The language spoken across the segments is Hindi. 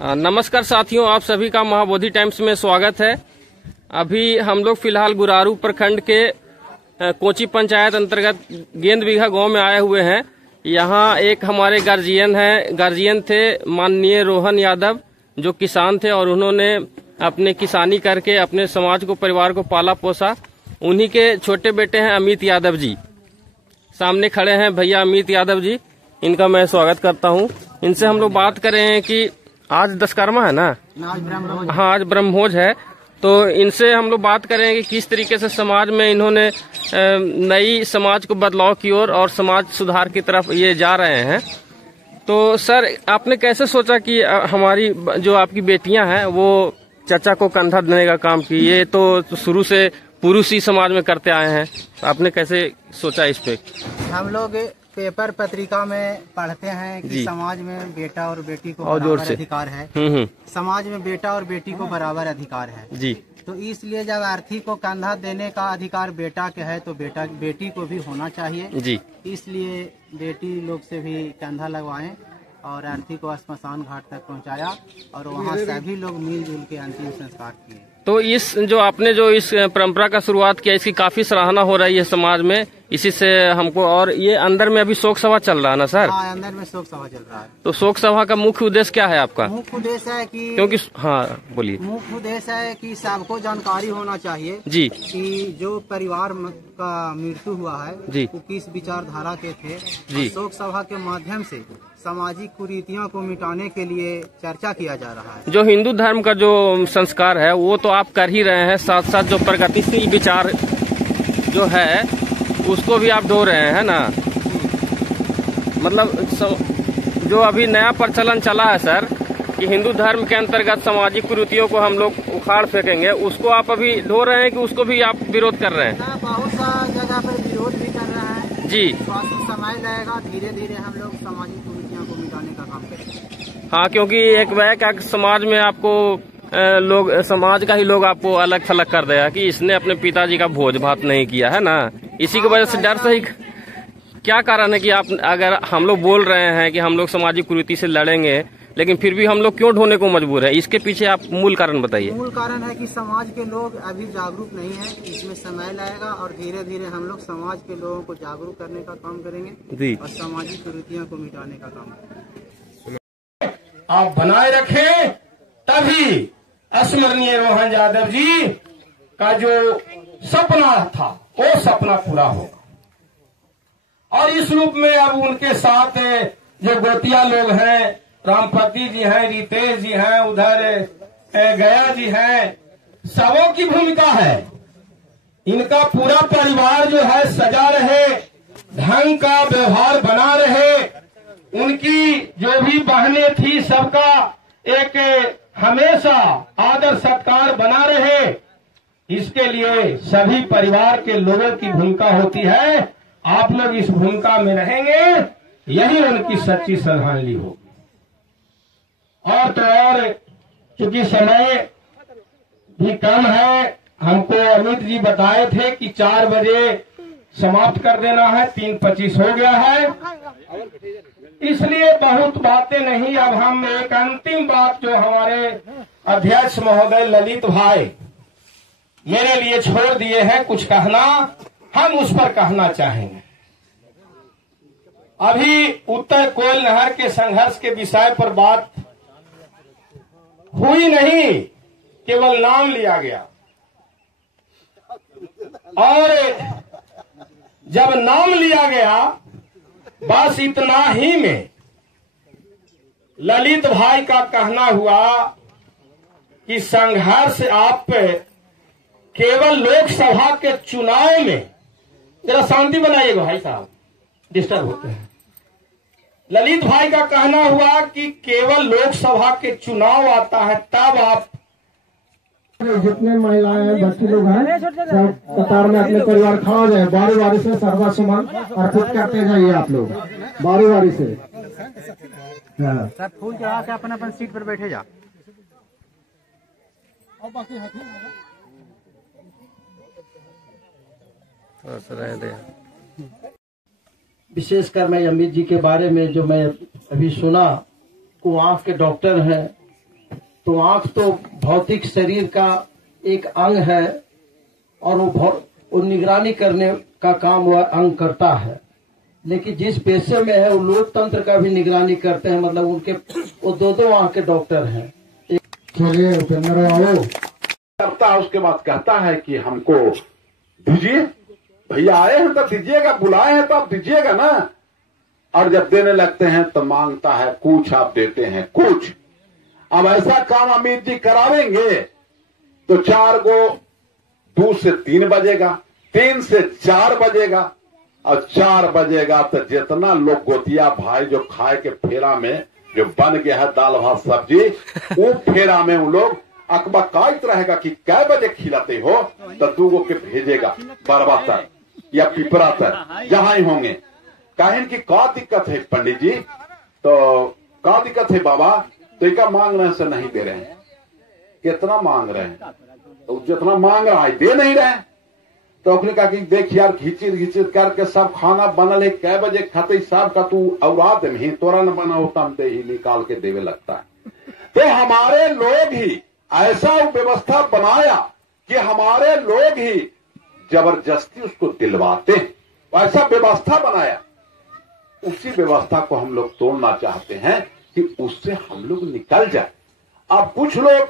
नमस्कार साथियों, आप सभी का महाबोधि टाइम्स में स्वागत है। अभी हम लोग फिलहाल गुरारू प्रखंड के कोची पंचायत अंतर्गत गेंद बीघा गांव में आए हुए हैं। यहाँ एक हमारे गार्जियन थे माननीय रोहन यादव, जो किसान थे और उन्होंने अपने किसानी करके अपने समाज को, परिवार को पाला पोसा। उन्हीं के छोटे बेटे हैं अमित यादव जी। सामने खड़े हैं भैया अमित यादव जी, इनका मैं स्वागत करता हूँ। इनसे हम लोग बात कर रहे हैं कि आज दशकर्मा है ना, हाँ आज ब्रह्मभोज है, तो इनसे हम लोग बात करेंगे कि किस तरीके से समाज में इन्होंने नई समाज को बदलाव की ओर और समाज सुधार की तरफ ये जा रहे हैं। तो सर, आपने कैसे सोचा कि हमारी जो आपकी बेटियां हैं वो चचा को कंधा देने का काम की? ये तो शुरू से पुरुष ही समाज में करते आए हैं, आपने कैसे सोचा इस पे? हम लोग पेपर पत्रिका में पढ़ते हैं कि समाज में बेटा और बेटी को बराबर अधिकार है। समाज में बेटा और बेटी को बराबर अधिकार है जी। तो इसलिए जब अर्थी को कंधा देने का अधिकार बेटा के है तो बेटी को भी होना चाहिए जी। इसलिए बेटी लोग से भी कंधा लगवाएं और अर्थी को श्मशान घाट तक पहुंचाया और वहां सभी लोग मिलजुल के अंतिम संस्कार किए। तो इस जो आपने जो इस परंपरा का शुरुआत किया, इसकी काफी सराहना हो रही है समाज में, इसी से हमको। और ये अंदर में अभी शोक सभा चल रहा है ना सर? हाँ, अंदर में शोक सभा चल रहा है। तो शोक सभा का मुख्य उद्देश्य क्या है आपका? मुख्य उद्देश्य है कि क्योंकि हाँ बोलिए। मुख्य उद्देश्य है कि सबको जानकारी होना चाहिए जी कि जो परिवार का मृत्यु हुआ है जी, वो किस विचारधारा के थे जी। शोक सभा के माध्यम से सामाजिक कुरीतियों को मिटाने के लिए चर्चा किया जा रहा है। जो हिंदू धर्म का जो संस्कार है वो तो आप कर ही रहे हैं, साथ साथ जो प्रगतिशील विचार जो है उसको भी आप ढो रहे हैं ना। मतलब जो अभी नया प्रचलन चला है सर कि हिंदू धर्म के अंतर्गत सामाजिक कुरीतियों को हम लोग उखाड़ फेंकेंगे, उसको आप अभी ढो रहे हैं कि उसको भी आप विरोध कर रहे हैं? बहुत सा जगह पर विरोध भी कर रहे हैं जी। समय लगेगा, धीरे धीरे हम लोग सामाजिक कुरीतियों को मिटाने का काम करेंगे। हाँ, क्योंकि एक वह समाज में आपको लोग, समाज का ही लोग आपको अलग थलग कर देगा कि इसने अपने पिताजी का भोज भात नहीं किया है ना। इसी की वजह से डर से ही क्या कारण है कि आप, अगर हम लोग बोल रहे हैं कि हम लोग सामाजिक कुरीति से लड़ेंगे, लेकिन फिर भी हम लोग क्यों ढोने को मजबूर है? इसके पीछे आप मूल कारण बताइए। मूल कारण है कि समाज के लोग अभी जागरूक नहीं है, इसमें समय लगेगा और धीरे धीरे हम लोग समाज के लोगों को जागरूक करने का काम करेंगे जी। और सामाजिक कुरीतियों को मिटाने का काम करेंगे। आप बनाए रखें, तभी स्मरणीय रोहन यादव जी का जो सपना था वो सपना पूरा होगा। और इस रूप में अब उनके साथ जो गोतिया लोग हैं, रामपति जी हैं, रितेश जी हैं, उधर गया जी हैं, सबों की भूमिका है। इनका पूरा परिवार जो है सजा रहे, ढंग का व्यवहार बना रहे, उनकी जो भी बहनें थी सबका एक हमेशा आदर सत्कार बना रहे। इसके लिए सभी परिवार के लोगों की भूमिका होती है। आप लोग इस भूमिका में रहेंगे, यही उनकी सच्ची श्रद्धांजलि होगी। और तो और चूंकि समय भी कम है, हमको अमित जी बताए थे कि 4 बजे समाप्त कर देना है, 3:25 हो गया है, इसलिए बहुत बातें नहीं। अब हम एक अंतिम बात जो हमारे अध्यक्ष महोदय ललित भाई मेरे लिए छोड़ दिए हैं कुछ कहना, हम उस पर कहना चाहेंगे। अभी उत्तर कोयल नहर के संघर्ष के विषय पर बात हुई नहीं, केवल नाम लिया गया। और जब नाम लिया गया, बस इतना ही में ललित भाई का कहना हुआ कि संघर्ष आप केवल लोकसभा के चुनाव में, जरा शांति बनाइएगा भाई साहब, डिस्टर्ब होते हैं। ललित भाई का कहना हुआ कि केवल लोकसभा के चुनाव आता है तब आप, जितने महिलाएं हैं, बच्चे लोग हैं, सब कतार में अपने परिवार खड़ा जाए, बारी बारी से सर्वा सामान अर्पित करते जाइए। आप लोग बारी बारी से सब फूल चढ़ा के अपन अपन सीट पर बैठे जा। विशेषकर मैं अमित जी के बारे में जो मैं अभी सुना, वो आंख के डॉक्टर हैं, तो आंख तो भौतिक शरीर का एक अंग है और वो निगरानी करने का काम वह अंग करता है, लेकिन जिस पेशे में है वो लोकतंत्र का भी निगरानी करते हैं, मतलब उनके वो दो आंख के डॉक्टर हैं। चलिए उपेंद्र आओ करता है, उसके बाद कहता है कि हमको दीजिए, भैया आए हैं तो दीजिएगा, बुलाए हैं तो आप दीजिएगा ना। और जब देने लगते हैं तो मांगता है कुछ, आप देते हैं कुछ। अब ऐसा काम अमित जी करावेंगे तो 4 को 2 से 3 बजेगा, 3 से 4 बजेगा, और 4 बजेगा तो जितना लोग गोतिया भाई जो खाए के फेरा में जो बन गया है दाल भात सब्जी, वो फेरा में उन लोग अकबकाइत रहेगा कि कै बजे खिलाते हो, तो 2 के भेजेगा बरवा तक या पिपरा तक, जहां ही होंगे। कहें कि क्या दिक्कत है पंडित जी, तो क्या दिक्कत है बाबा, तो इनका मांग रहे से नहीं दे रहे हैं। कितना मांग रहे हैं, तो जितना मांग रहा है दे नहीं रहे। तो उसने कहा कि देख यार, घिचित घिचित करके सब खाना बनल है, कै बजे खाते सब का तू औरात में तोरा न बना होता हम ही निकाल के देवे लगता है। तो हमारे लोग ही ऐसा व्यवस्था बनाया कि हमारे लोग ही जबरदस्ती उसको दिलवाते, ऐसा व्यवस्था बनाया। उसी व्यवस्था को हम लोग तोड़ना चाहते हैं कि उससे हम लोग निकल जाए। अब कुछ लोग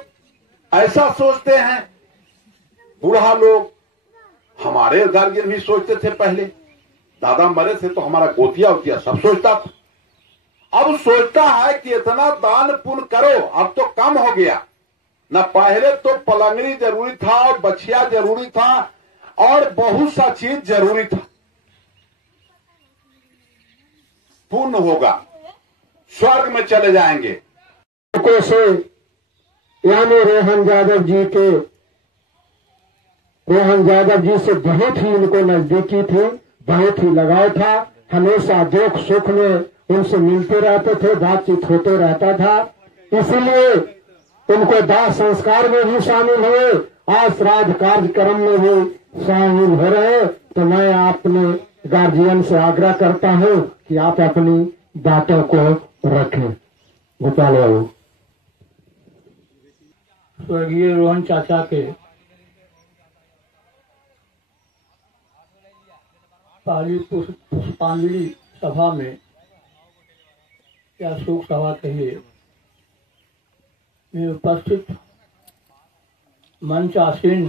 ऐसा सोचते हैं, बूढ़ा लोग, हमारे गार्जियन भी सोचते थे, पहले दादा मरे थे तो हमारा गोतिया उतिया सब सोचता था। अब सोचता है कि इतना दान पुण्य करो, अब तो कम हो गया न। पहले तो पलंगड़ी जरूरी था और बछिया जरूरी था और बहुत सा चीज जरूरी था। पुण्य होगा, स्वर्ग में चले जाएंगे। से यानी रोहन यादव जी से बहुत ही उनको नजदीकी थी, बहुत ही लगाव था। हमेशा दुख सुख में उनसे मिलते रहते थे, बातचीत होते रहता था। इसलिए उनको दाह संस्कार में भी शामिल हुए, आज श्राद्ध कार्यक्रम में भी शामिल हो रहे। तो मैं अपने गार्जियन से आग्रह करता हूं कि आप अपनी बातों को रखें। गोपाल बाबू। स्वर्गीय रोहन चाचा के पहली पुष्पांजलि सभा में या शोक सभा कहिए में उपस्थित मंच आसीन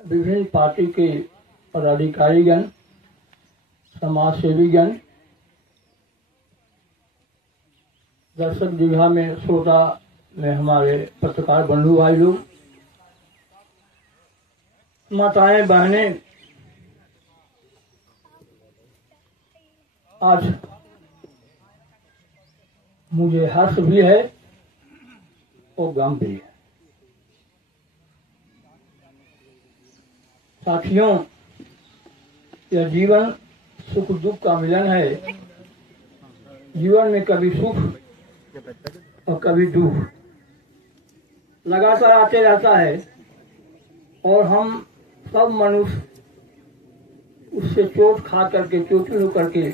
विभिन्न पार्टी के पदाधिकारीगण, समाज सेवीगण, दर्शक दीघा में श्रोता में हमारे पत्रकार बंधु भाई लोग, माताएं बहनें, आज मुझे हर्ष भी है और गम भी है। साथियों, यह जीवन सुख दुख का मिलन है। जीवन में कभी सुख और कभी दुख लगातार आते रहता है और हम सब मनुष्य उससे चोट खा करके, चोटिल होकर के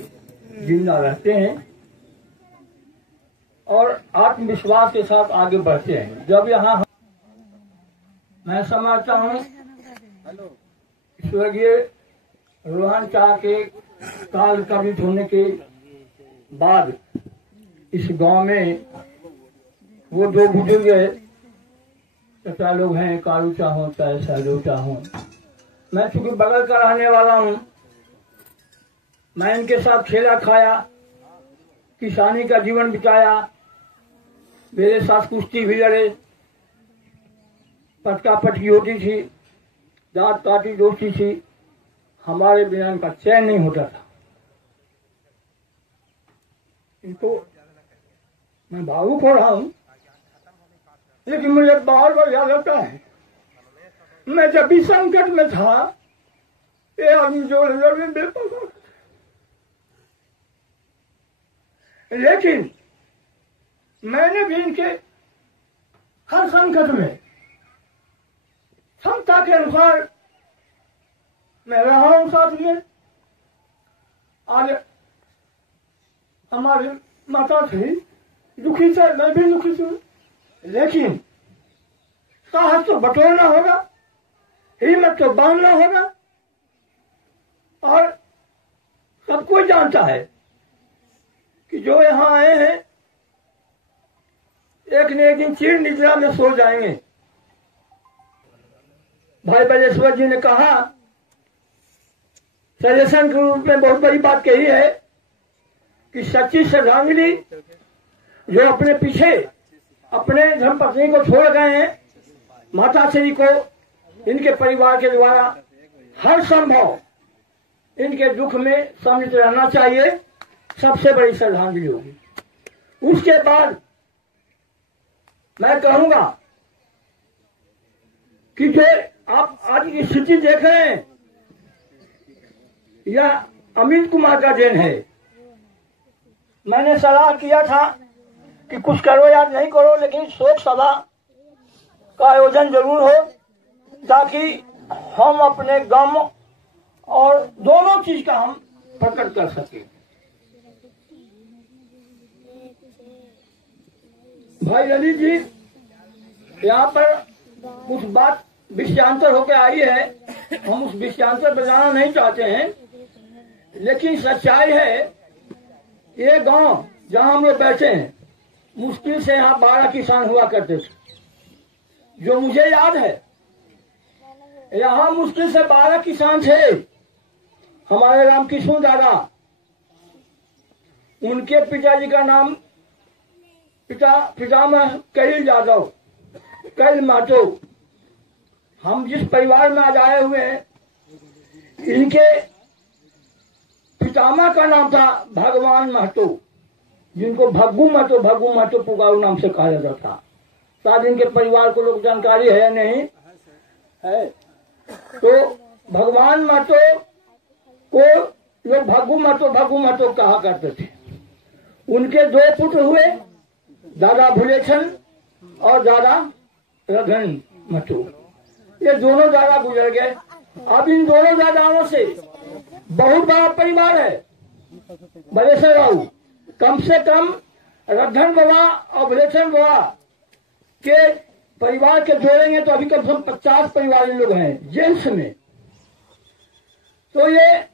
जिंदा रहते हैं और आत्मविश्वास के साथ आगे बढ़ते हैं। जब यहाँ मैं समझता हूँ स्वर्गीय रोहन चाचा के काल कवित होने के बाद इस गांव में वो 2 बुजुर्ग चाचा लोग हैं, कालू चाहो चाहे सहलो चाहो। मैं चूंकि बगल का रहने वाला हूँ, मैं इनके साथ खेला खाया, किसानी का जीवन बिताया, मेरे साथ कुश्ती भी लड़े, पटका पटकी होती थी, दांत काटी दोस्ती थी। हमारे बिना इनका चैन नहीं होता था। इनको मैं भावुक हो रहा हूं, लेकिन मुझे बार बार याद आता है, मैं जब भी संकट में था, ये आदमी जोड़ में बेपरवाह, लेकिन मैंने भी इनके हर संकट में क्षमता के अनुसार मैं रहा हूं साथ में। आज हमारी माता थी, दुखी से, मैं भी दुखी हूँ, लेकिन साहस तो बटोरना होगा, हिम्मत तो बांधना होगा। और सब कोई जानता है कि जो यहाँ आए हैं एक न एक दिन चिर निद्रा में सो जाएंगे। भाई बलेश्वर जी ने कहा, सजेशन के रूप में बहुत बड़ी बात कही है कि सच्ची श्रद्धांजलि जो अपने पीछे अपने धर्मपत्नी को छोड़ गए हैं, माता श्री को इनके परिवार के द्वारा हर संभव इनके दुख में सम्मिलित रहना चाहिए, सबसे बड़ी श्रद्धांजलि होगी। उसके बाद मैं कहूंगा कि जो आप आज की स्थिति देख रहे हैं यह अमित कुमार का देन है। मैंने सलाह किया था कि कुछ करो या नहीं करो, लेकिन शोक सभा का आयोजन जरूर हो, ताकि हम अपने गम और दोनों चीज का हम प्रकट कर सके। भाई ललित जी, यहाँ पर कुछ बात विषयांतर होकर आई है, हम उस विषयांतर बजाना नहीं चाहते हैं, लेकिन सच्चाई है ये गांव जहां हम लोग बैठे हैं, मुश्किल से यहाँ 12 किसान हुआ करते थे। जो मुझे याद है यहाँ मुश्किल से 12 किसान थे। हमारे रामकृष्ण दादा, उनके पिताजी का नाम पितामह कैल यादव, कैल महतो। हम जिस परिवार में आज आए हुए हैं, इनके पितामह का नाम था भगवान महतो, जिनको भग्गू महतो पुकारू नाम से कहा जाता था। शायद इनके परिवार को लोग जानकारी है या नहीं है। तो भगवान महतो को लोग भग्गू महतो कहा करते थे। उनके 2 पुत्र हुए, दादा भुलेछन और दादा रघन महतो। ये दोनों दादा गुजर गए। अब इन दोनों दादाओं से बहुत बड़ा परिवार है बलेश्वर बाबू। कम से कम रघन बाबा और भुलेछन बाबा के परिवार के जोड़ेंगे तो अभी कम से कम 50 परिवार लोग हैं जेम्स में। तो ये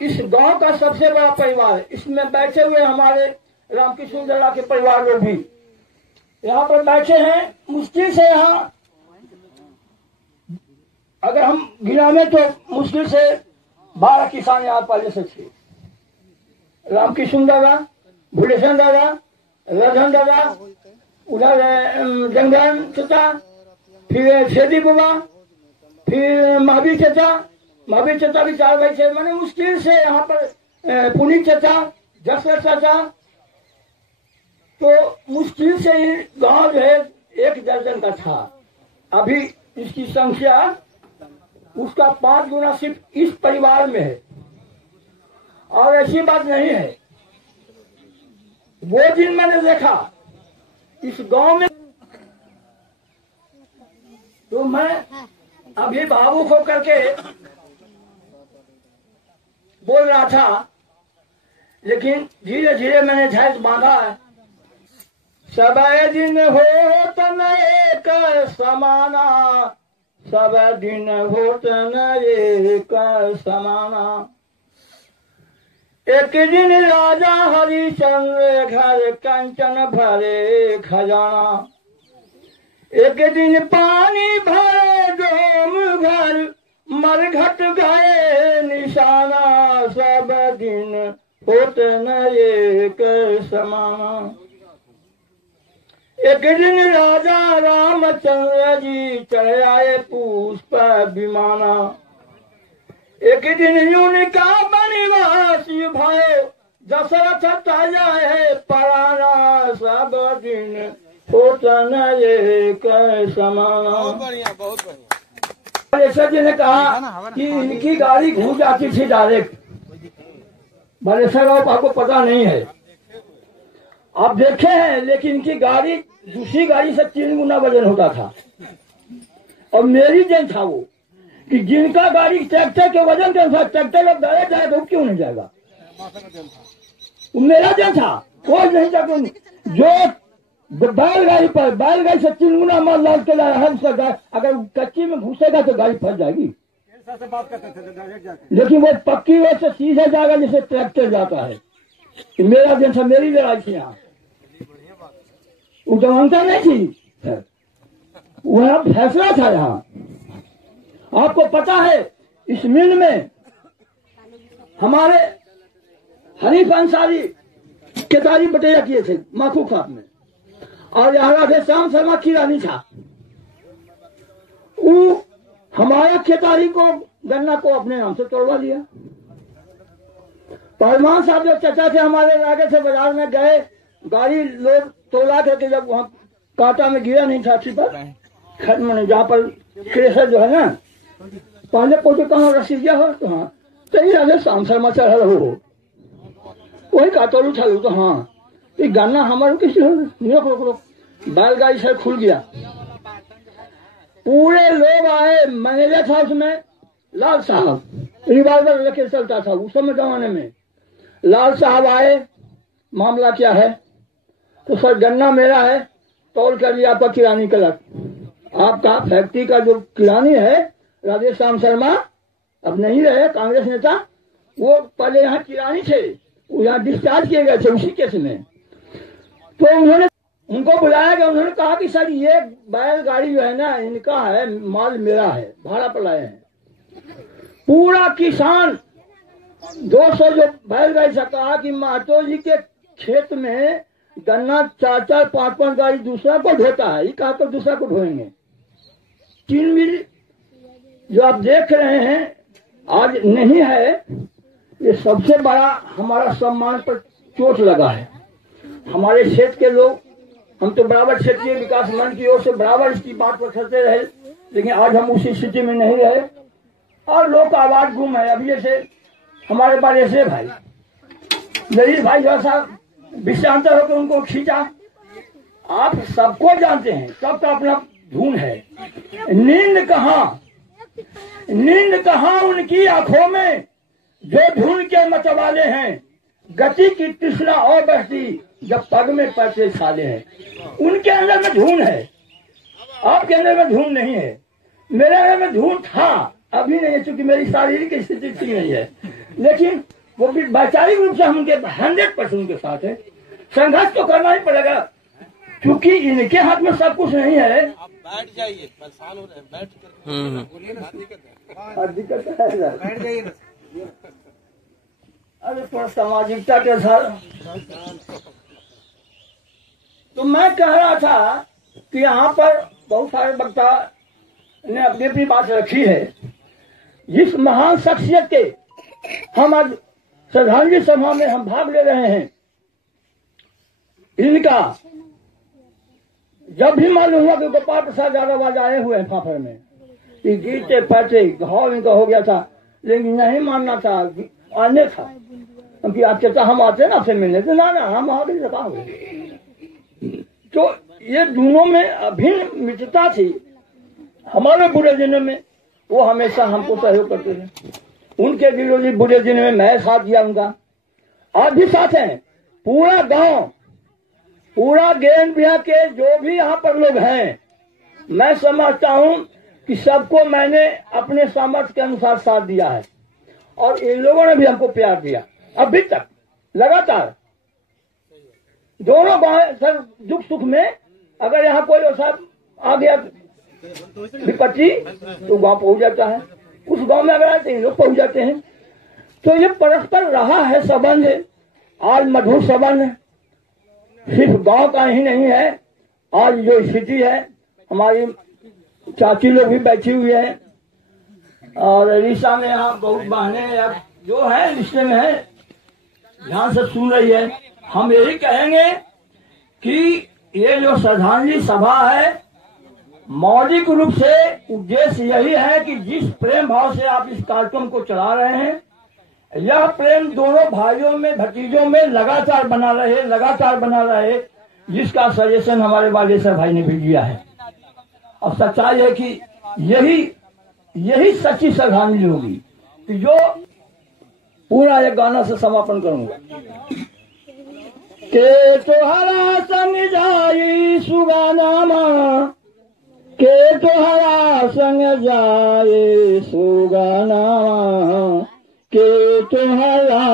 इस गांव का सबसे बड़ा परिवार है। इसमें बैठे हुए हमारे रामकृष्ण दादा के परिवार लोग भी यहाँ पर बैठे हैं। मुश्किल से यहाँ अगर हम गिनावे तो मुश्किल से 12 किसान यहाँ पहले से थे। रामकृष्ण दादा, भुलेशन दादा, रधन दादा, उधर जंगन चचा, फिर शेदी बुआ, फिर महावीर चचा भी 4 भाई थे। मैंने मुश्किल से यहाँ पर पुनीत चचा, जसर चचा, तो मुश्किल से गांव जो है 1 दर्जन का था। अभी इसकी संख्या उसका 5 गुना सिर्फ इस परिवार में है। और ऐसी बात नहीं है, वो दिन मैंने देखा इस गांव में, तो मैं अभी भावुक होकर के बोल रहा था, लेकिन धीरे धीरे मैंने धैर्य बांधा है। सब दिन होत न एक समाना, सब दिन होत न एक समाना। एक दिन राजा हरिश्चंद्र घर कंचन भरे खजाना। एक दिन पानी भरे डोम घर, मरघट गए निशाना। सब दिन होत न एक समाना। एक दिन राजा रामचंद्र जी चढ़े आए पुष्प विमाना। एक दिन उनका वनवासी भयो, दशरथ ताजा है पराना। सब दिन होत न एक समाना। बहुत बढ़िया। बलेश्वर जी ने कहा कि इनकी गाड़ी घूम जाती थी डायरेक्ट। बलेश्वर राव आपको पता नहीं है, आप देखे हैं, लेकिन इनकी गाड़ी दूसरी गाड़ी से 3 गुना वजन होता था। और मेरी जन था वो कि जिनका गाड़ी ट्रैक्टर के वजन के अनुसार ट्रैक्टर लोग डायरेक्ट जाएगा, तो क्यों नहीं जाएगा? वो मेरा जन था, कोई नहीं था। जो बैलगाड़ी पर बैलगाड़ी से 3 गुना माल लाद के लाया है उसका गाय अगर कच्ची में घुसेगा तो गाड़ी फंस जाएगी। लेकिन वो पक्की रोड से सीधे जाएगा जैसे ट्रैक्टर जाता है। मेरा जैसा मेरी लड़ाई थी यहाँ, वो तो मानता नहीं थी, वह फैसला था यहाँ। आपको पता है इस मिल में हमारे हनीफ अंसारी केतारी बटेरा किए थे माखू खाप में, और यहाँ राधे श्याम शर्मा किरानी था। वो हमारे केतारी को गन्ना को अपने नाम से तोड़वा लिया। पहलवान साहब जो चचा थे हमारे आगे से बाजार में गए, गाड़ी लोग तोला करके जब वहाँ कांटा में गिरा नहीं था पर मैंने जहाँ पर क्रेशर जो है ना, पहले पूछे कहाँ रसीदिया हो तो हाँ तो ये राधे श्याम शर्मा चढ़ल हो, वही कातोलू छलू तो हाँ ये गन्ना हमारे किसी रोक रोक रोक बैलगाड़ी से खुल गया। पूरे लोग आए, मैनेजर था उसमें लाल साहब, रिवाल्वर लेके चलता था उस समय जमाने में। लाल साहब आए, मामला क्या है? तो सर गन्ना मेरा है, तौल कर लिया आपका किरानी क्लर्क। आपका फैक्ट्री का जो किरानी है राधे श्याम शर्मा अब नहीं रहे, कांग्रेस नेता, वो पहले यहाँ किरानी थे, वो यहाँ डिस्चार्ज किए गए थे उसी केस में। तो उन्होंने उनको बुलाया गया, उन्होंने कहा कि सर ये बैलगाड़ी जो है ना इनका है, माल मेरा है, भाड़ा पर लाए हैं। पूरा किसान 200 जो बैलगाड़ी से कहा कि महतो जी के खेत में गन्ना 4-4, 5-5 गाड़ी दूसरा को ढोता है, ये कहा तो दूसरा को ढोएंगे। 3 मिल जो आप देख रहे हैं आज नहीं है, ये सबसे बड़ा हमारा सम्मान पर चोट लगा है। हमारे क्षेत्र के लोग, हम तो बराबर क्षेत्रीय विकास मंच की ओर से बराबर इसकी बात पर करते रहे, लेकिन आज हम उसी स्थिति में नहीं रहे और लोग का आवाज गुम है। अभी जैसे हमारे पास ऐसे भाई नरीश भाई जैसा विषयांतर होकर उनको खींचा, आप सबको जानते हैं, सबका अपना धुन है। नींद कहाँ उनकी आंखों में जो धुन के मतवाले हैं, गति की तृष्णा और बढ़ती जब पग में पैसे छाले हैं। उनके अंदर में धुन है, आपके अंदर में धुन नहीं है। मेरे अंदर में धुन था, अभी नहीं है, चूंकि मेरी शारीरिक स्थिति ठीक नहीं है, लेकिन वो भी वैचारिक रूप से हम उनके 100% उनके साथ है। संघर्ष तो करना ही पड़ेगा, क्योंकि इनके हाथ में सब कुछ नहीं है। बैठ जाइए, परेशान हो रहे हैं, बैठ कर दिक्कत है, बैठ जाइए। अरे थोड़ा सामाजिकता के साथ तो मैं कह रहा था कि यहाँ पर बहुत सारे वक्ता ने अपनी अपनी बात रखी है। जिस महान शख्सियत के हम आज श्रद्धांजलि सभा में हम भाग ले रहे हैं, इनका जब भी मालूम हुआ कि गोपाल प्रसाद यादव आज आए हुए हैं फाफर में, कि जीते पैसे घाव इनका हो गया था, लेकिन नहीं मानना था, आने था कि आप कहता हम आते ना आपसे मिलने से, ना हम आगे रखा हुए। तो ये दोनों में अभिन्न मित्रता थी। हमारे बुरे दिनों में वो हमेशा हमको सहयोग करते थे, उनके विरोधी बुरे दिनों में मैं साथ दिया उनका, आज भी साथ हैं। पूरा गांव, पूरा गेंद बिहार के जो भी यहाँ पर लोग हैं, मैं समझता हूँ कि सबको मैंने अपने सामर्थ्य के अनुसार साथ दिया है और इन लोगों ने भी हमको प्यार दिया अभी तक लगातार। दोनों गाँव सर दुख सुख में अगर यहाँ कोई ऐसा आ गया विपत्ति तो गांव पहुंच जाता है, उस गांव में अगर आते हैं लोग पहुंच जाते हैं। तो ये परस्पर रहा है संबंध, आज मधुर संबंध सिर्फ गांव का ही नहीं है। आज जो स्थिति है, हमारी चाची लोग भी बैठी हुई है और रीसा में यहाँ बहुत बहने या जो है रिश्ते में है, ध्यान से सुन रही है। हम यही कहेंगे कि ये जो श्रद्धांजलि सभा है, मौलिक रूप से उद्देश्य यही है कि जिस प्रेम भाव से आप इस कार्यक्रम को चला रहे हैं, यह प्रेम दोनों भाइयों में, भतीजों में लगातार बना रहे, जिसका सजेशन हमारे बागेश्वर भाई ने भी दिया है। और सच्चाई है कि यही सच्ची श्रद्धांजलि होगी। कि जो पूरा एक गाना से समापन करूंगा। के तोहरा संग जाई सुगानामा, के तोहरा संग जाए सुगानामा, के तोहरा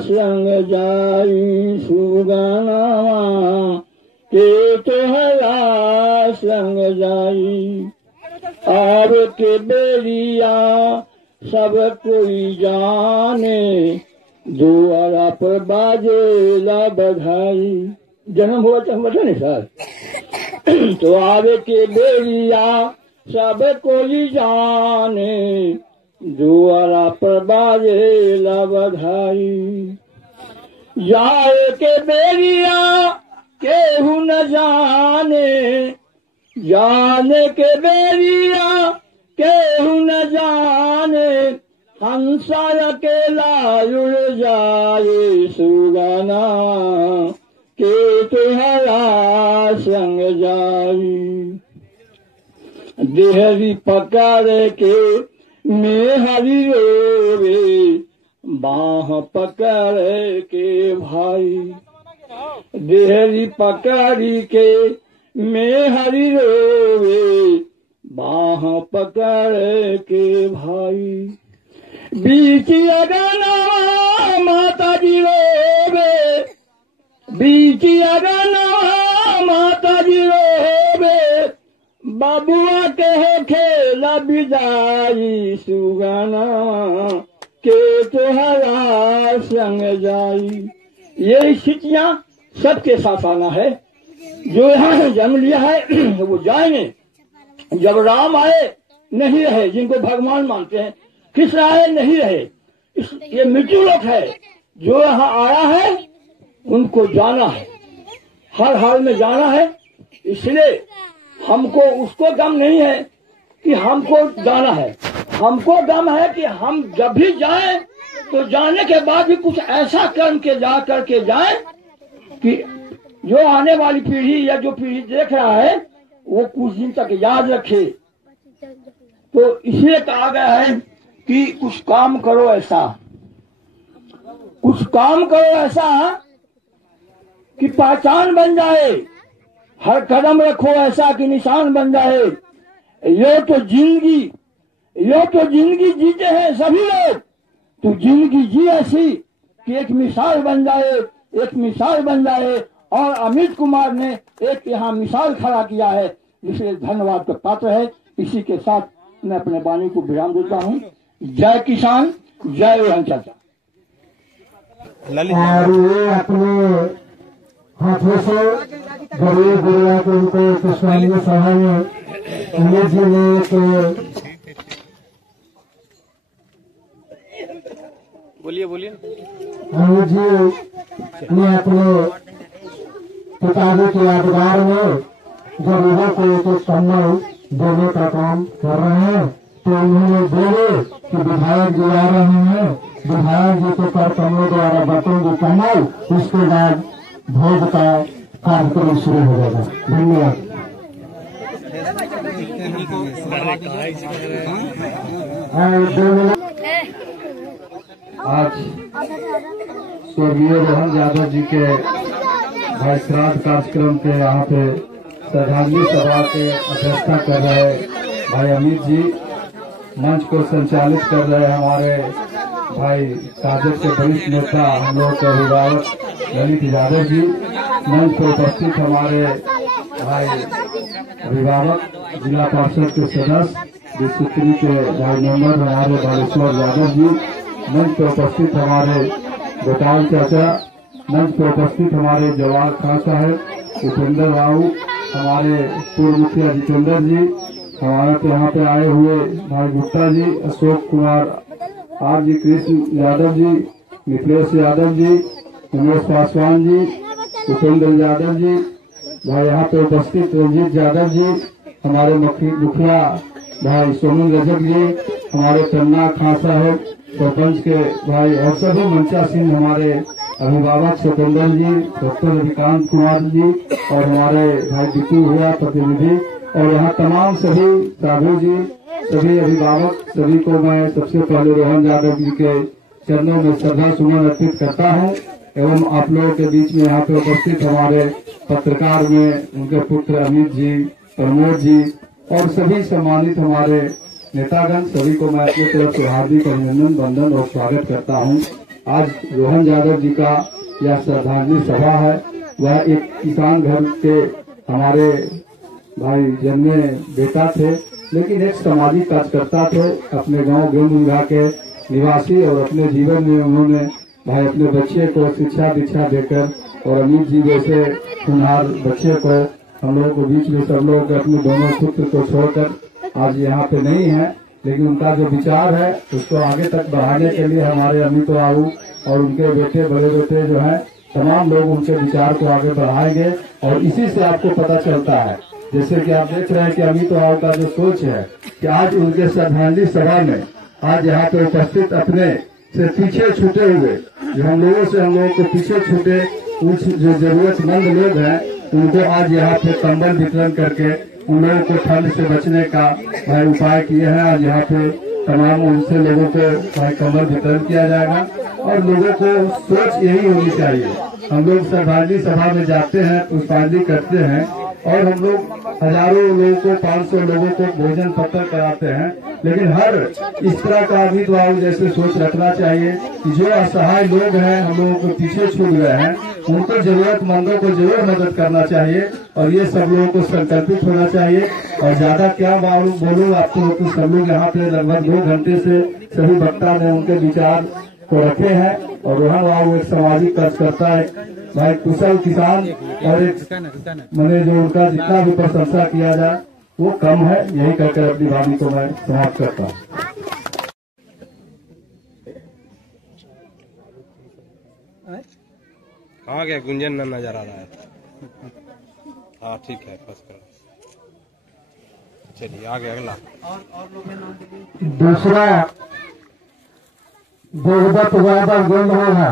संग जाई सुगानामा, के तोहरा संग जाई। आब के बेरिया सब कोई जाने, दुआरा पर बाजेला बधाई। जन्म हुआ तो बता नहीं सर। तो आवे के बेरिया सब कोई जाने, दुआरा पर बाजेला बधाई। जाए के बेरिया केहू न जाने, जाने के बेरिया केहू न जाने, हंसा अकेला उड़ जाए सुगाना, के तुहरा संग जाई। देहरी पकड़ के मेहरी रोवे, बाह पकड़ के भाई। देहरी पकड़ी के मेहरी रोवे, बाह पकड़ के भाई। बीच अगना माता जी रोवे, बीच अगना माता जी रोवे, बाबुआ कहे खेला विदाई सुगाना, के तुहरा संग जाई। ये स्थितियां सबके साथ आना है। जो यहाँ जन्म लिया है वो जाएंगे। जब राम आए नहीं रहे, जिनको भगवान मानते हैं, कृष्ण आए नहीं रहे, ये मृत्यु लोक है। जो यहाँ आया है उनको जाना है, हर हाल में जाना है। इसलिए हमको उसको गम नहीं है कि हमको जाना है, हमको गम है कि हम जब भी जाएं तो जाने के बाद भी कुछ ऐसा कर्म के जा करके जाएं कि जो आने वाली पीढ़ी या जो पीढ़ी देख रहा है वो कुछ दिन तक याद रखे। तो इसलिए कहा गया है कि कुछ काम करो ऐसा, कुछ काम करो ऐसा कि पहचान बन जाए, हर कदम रखो ऐसा कि निशान बन जाए। यो तो जिंदगी जीते हैं सभी लोग, तो जिंदगी जी ऐसी कि एक मिसाल बन जाए, एक मिसाल बन जाए। और अमित कुमार ने एक यहाँ मिसाल खड़ा किया है, जिसे धन्यवाद का पात्र है। इसी के साथ मैं अपने वाणी को विराम देता हूँ। जय किसान, जय रोहन चाचा। और ये अपने हाथों से गरीब गुड़िया को उनको पुष्पांजलि सभा में अमित जी ने बोलिए अमित जी ने अपने पिताजी के यादगार में गरीबों को एक कम्बल देने का काम कर रहे हैं। तो उन्होंने बोले कि विधायक जी आ रहे हैं, विधायक जी के कर्तव्यों द्वारा बटेंगे कम्बल, उसके बाद भोज का कार्यक्रम शुरू हो जाएगा। धन्यवाद। आज स्वर्गीय रोहन यादव जी के भाई श्राद्ध कार्यक्रम के यहाँ पे श्रद्धांजलि सभा के अध्यक्षता कर रहे भाई अमित जी, मंच को संचालित कर रहे हमारे भाई काजल के वरिष्ठ नेता हम लोग के अभिभावक ललित यादव जी, मंच पर उपस्थित हमारे भाई अभिभावक जिला परिषद के सदस्य डिस्ट्रिक्ट के भाई मेंबर हमारे बालेश्वर यादव जी, मंच पर उपस्थित हमारे गोपाल चाचा, मंच पर उपस्थित हमारे जवाहर खान साहब, उपेंद्र राव, हमारे पूर्व मुखिया जितेंद्र जी, हमारे यहाँ पे आए हुए भाई गुप्ता जी, अशोक कुमार आर जी, कृष्ण यादव जी, मिथिलेश यादव जी, उमेश पासवान जी, उपेंद्र यादव जी, भाई यहाँ पे उपस्थित रंजीत यादव जी, हमारे मुखिया भाई सोनू रजक जी, हमारे तन्ना खान साहब सरपंच के भाई और सभी मंचासीन हमारे अभिभावक सतेंद्र जी, डॉक्टर रविकांत कुमार जी और हमारे भाई बिटू भैया प्रतिनिधि और यहाँ तमाम सभी साधु जी, सभी अभिभावक, सभी को मैं सबसे पहले रोहन यादव जी के चरणों में श्रद्धा सुमन अर्पित करता हूँ। एवं आप लोगों के बीच में यहाँ पे उपस्थित हमारे पत्रकार में उनके पुत्र अमित जी, प्रमोद जी और सभी सम्मानित हमारे नेतागण, सभी को मैं अपनी तरफ से हार्दिक अभिनंदन, वंदन और स्वागत करता हूँ। आज रोहन यादव जी का यह श्रद्धांजलि सभा है। वह एक किसान घर के हमारे भाई जन्मे बेटा थे, लेकिन एक सामाजिक कार्यकर्ता थे। अपने गांव गेंदबिघा के निवासी और अपने जीवन में उन्होंने भाई अपने बच्चे को शिक्षा दीक्षा देकर और अमित जी जैसे होनहार बच्चे को हम लोगों को बीच में सब लोग अपने दोनों पुत्र को छोड़कर आज यहाँ पे नहीं है, लेकिन उनका जो विचार है उसको आगे तक बढ़ाने के लिए हमारे अमित बाबू और उनके बेटे, बड़े बेटे जो हैं, तमाम लोग उनके विचार को आगे बढ़ाएंगे। और इसी से आपको पता चलता है, जैसे कि आप देख रहे हैं कि अमित बाबू का जो सोच है कि आज उनके श्रद्धांजलि सभा में आज यहाँ पे उपस्थित अपने से पीछे छूटे हुए जो हम लोगों को पीछे छूटे कुछ जो जरूरतमंद लोग हैं उनको आज यहाँ पे कंबल वितरण करके उन लोगों को ठंड से बचने का भाई उपाय किए हैं। आज यहाँ पे तमाम उनसे लोगों को भाई कंबल वितरण किया जाएगा और लोगों को सोच यही होनी चाहिए। हम लोग श्रद्धांजलि सभा में जाते हैं, पुष्पांजलि करते हैं और हम लोग हजारों लोगों को, 500 लोगों को भोजन पत्र कराते हैं, लेकिन हर इस तरह का अमित बाबू जैसे सोच रखना चाहिए कि जो असहाय लोग हैं, हम लोगों को पीछे छूट गए हैं, उनको जरूरतमंदों को जरूर मदद करना चाहिए और ये सब लोगों को संकल्पित होना चाहिए। और ज्यादा क्या बोलूं, आप तो सब लोग यहाँ पे लगभग 2 घंटे से सभी वक्ता ने उनके विचार को रखे हैं और रोहन बाबू एक सामाजिक कार्यकर्ता है, भाई कुशल किसान और एक मैंने जो उनका जितना भी प्रशंसा किया जाए वो कम है। यही कहकर अपनी वाणी को मैं समाप्त करता हूँ। कहाँ गया? गुंजन न नजर आ रहा है। हाँ ठीक है, फर्स्ट क्लास। चलिए आगे अगला। दूसरा देवदत्त यादव गेंद होगा।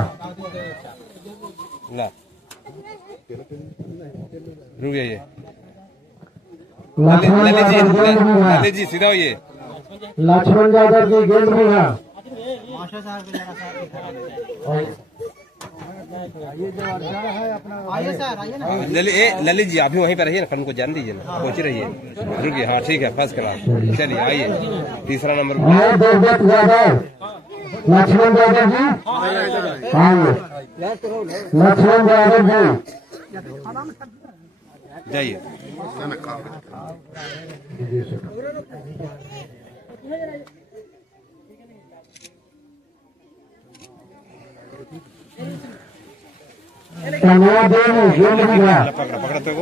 रुक जाइए ललित जी, सीधा होइए। लक्ष्मण यादव की गेंद होगा। ललित जी आप भी वहीं पर रहिए ना, फिर उनको जान दीजिए ना, पहुंच रहिए, रुकिए। हाँ ठीक है, फर्स्ट क्लास। चलिए आइए, तीसरा नंबर। देवदत्त यादव, लक्ष्मण यादव जी आइए। लक्ष्मण यादव जी जाइए। गेंद पकड़ा तो